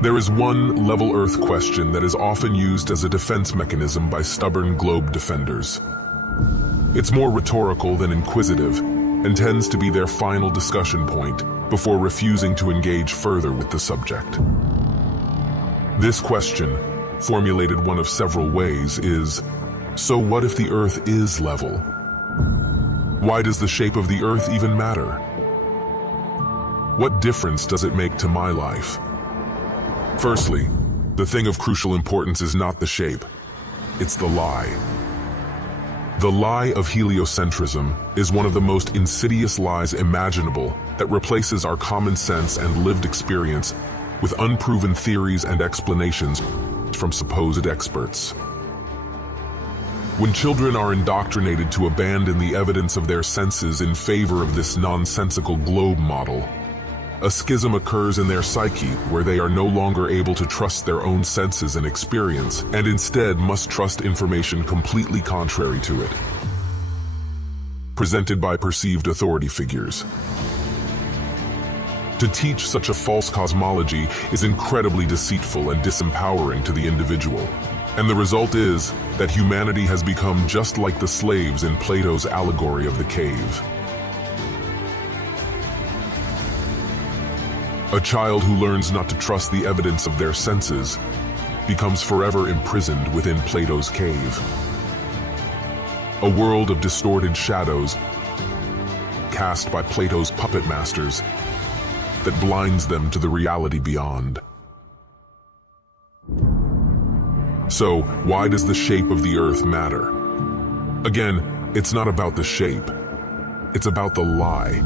There is one level Earth question that is often used as a defense mechanism by stubborn globe defenders. It's more rhetorical than inquisitive, and tends to be their final discussion point before refusing to engage further with the subject. This question, formulated one of several ways, is, so what if the Earth is level? Why does the shape of the Earth even matter? What difference does it make to my life? Firstly, the thing of crucial importance is not the shape, it's the lie. The lie of heliocentrism is one of the most insidious lies imaginable that replaces our common sense and lived experience with unproven theories and explanations from supposed experts. When children are indoctrinated to abandon the evidence of their senses in favor of this nonsensical globe model, a schism occurs in their psyche where they are no longer able to trust their own senses and experience, and instead must trust information completely contrary to it, presented by perceived authority figures. To teach such a false cosmology is incredibly deceitful and disempowering to the individual, and the result is that humanity has become just like the slaves in Plato's allegory of the cave. A child who learns not to trust the evidence of their senses becomes forever imprisoned within Plato's cave. A world of distorted shadows cast by Plato's puppet masters that blinds them to the reality beyond. So, why does the shape of the Earth matter? Again, it's not about the shape. It's about the lie.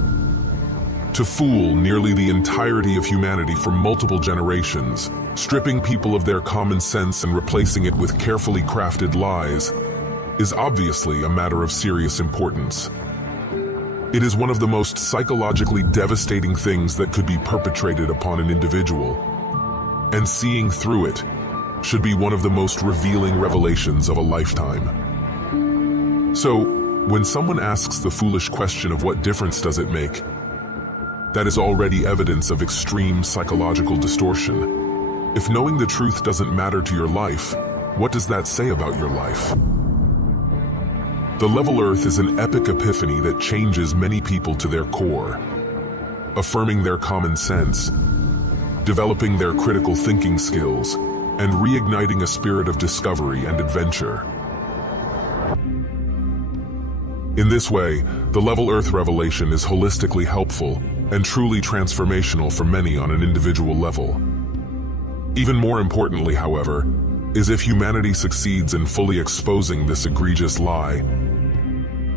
To fool nearly the entirety of humanity for multiple generations, stripping people of their common sense and replacing it with carefully crafted lies, is obviously a matter of serious importance. It is one of the most psychologically devastating things that could be perpetrated upon an individual, and seeing through it should be one of the most revealing revelations of a lifetime. So, when someone asks the foolish question of what difference does it make, that is already evidence of extreme psychological distortion. If knowing the truth doesn't matter to your life, what does that say about your life? The level Earth is an epic epiphany that changes many people to their core, affirming their common sense, developing their critical thinking skills, and reigniting a spirit of discovery and adventure. In this way, the level Earth revelation is holistically helpful and truly transformational for many on an individual level. Even more importantly, however, is if humanity succeeds in fully exposing this egregious lie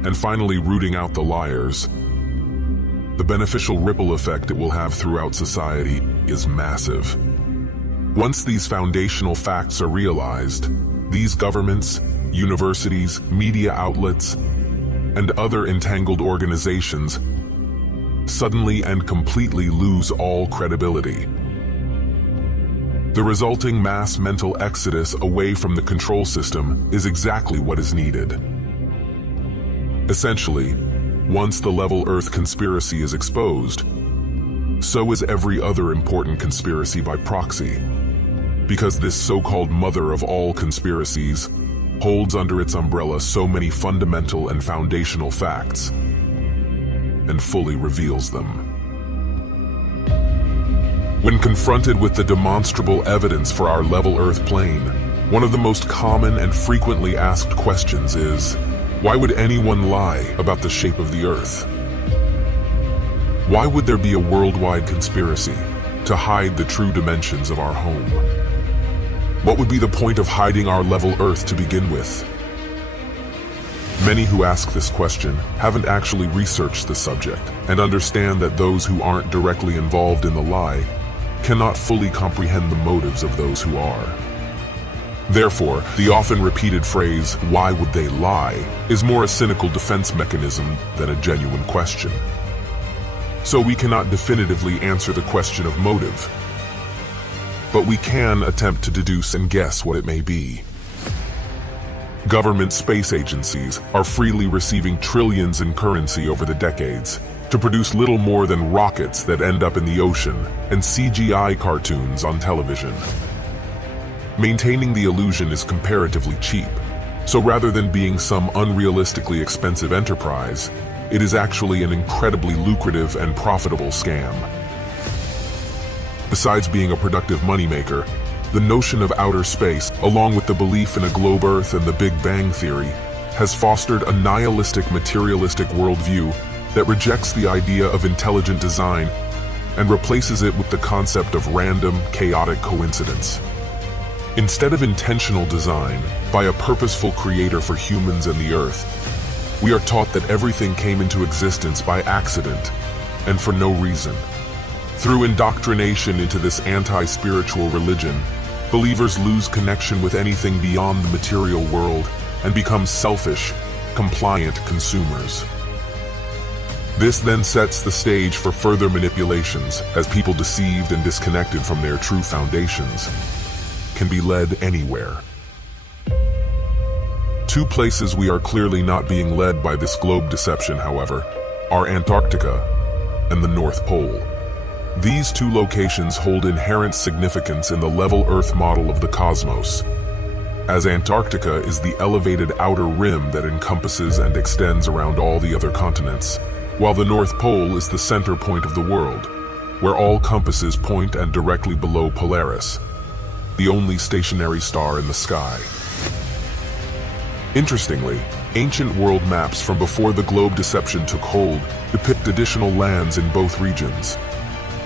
and finally rooting out the liars, the beneficial ripple effect it will have throughout society is massive. Once these foundational facts are realized, these governments, universities, media outlets, and other entangled organizations suddenly and completely lose all credibility. The resulting mass mental exodus away from the control system is exactly what is needed. Essentially, once the level Earth conspiracy is exposed, so is every other important conspiracy by proxy, because this so-called mother of all conspiracies holds under its umbrella so many fundamental and foundational facts, and fully reveals them. When confronted with the demonstrable evidence for our level Earth plane, one of the most common and frequently asked questions is, why would anyone lie about the shape of the Earth? Why would there be a worldwide conspiracy to hide the true dimensions of our home? What would be the point of hiding our level Earth to begin with? Many who ask this question haven't actually researched the subject and understand that those who aren't directly involved in the lie cannot fully comprehend the motives of those who are. Therefore, the often repeated phrase, "Why would they lie?" is more a cynical defense mechanism than a genuine question. So we cannot definitively answer the question of motive, but we can attempt to deduce and guess what it may be. Government space agencies are freely receiving trillions in currency over the decades, to produce little more than rockets that end up in the ocean and CGI cartoons on television. Maintaining the illusion is comparatively cheap, so rather than being some unrealistically expensive enterprise, it is actually an incredibly lucrative and profitable scam. Besides being a productive moneymaker, the notion of outer space, along with the belief in a globe Earth and the Big Bang Theory, has fostered a nihilistic, materialistic worldview that rejects the idea of intelligent design and replaces it with the concept of random, chaotic coincidence. Instead of intentional design by a purposeful creator for humans and the Earth, we are taught that everything came into existence by accident and for no reason. Through indoctrination into this anti-spiritual religion, believers lose connection with anything beyond the material world and become selfish, compliant consumers. This then sets the stage for further manipulations, as people deceived and disconnected from their true foundations can be led anywhere. Two places we are clearly not being led by this globe deception, however, are Antarctica and the North Pole. These two locations hold inherent significance in the level Earth model of the cosmos, as Antarctica is the elevated outer rim that encompasses and extends around all the other continents, while the North Pole is the center point of the world, where all compasses point and directly below Polaris, the only stationary star in the sky. Interestingly, ancient world maps from before the globe deception took hold depict additional lands in both regions.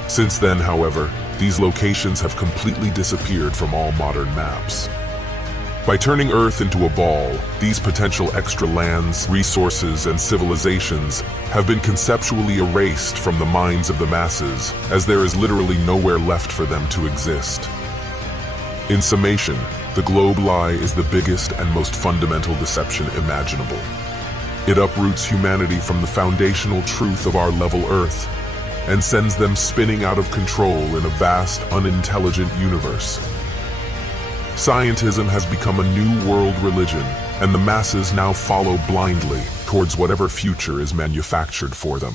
Since then, however, these locations have completely disappeared from all modern maps. By turning Earth into a ball, these potential extra lands, resources, and civilizations have been conceptually erased from the minds of the masses, as there is literally nowhere left for them to exist. In summation, the globe lie is the biggest and most fundamental deception imaginable. It uproots humanity from the foundational truth of our level Earth and sends them spinning out of control in a vast, unintelligent universe. Scientism has become a new world religion, and the masses now follow blindly towards whatever future is manufactured for them.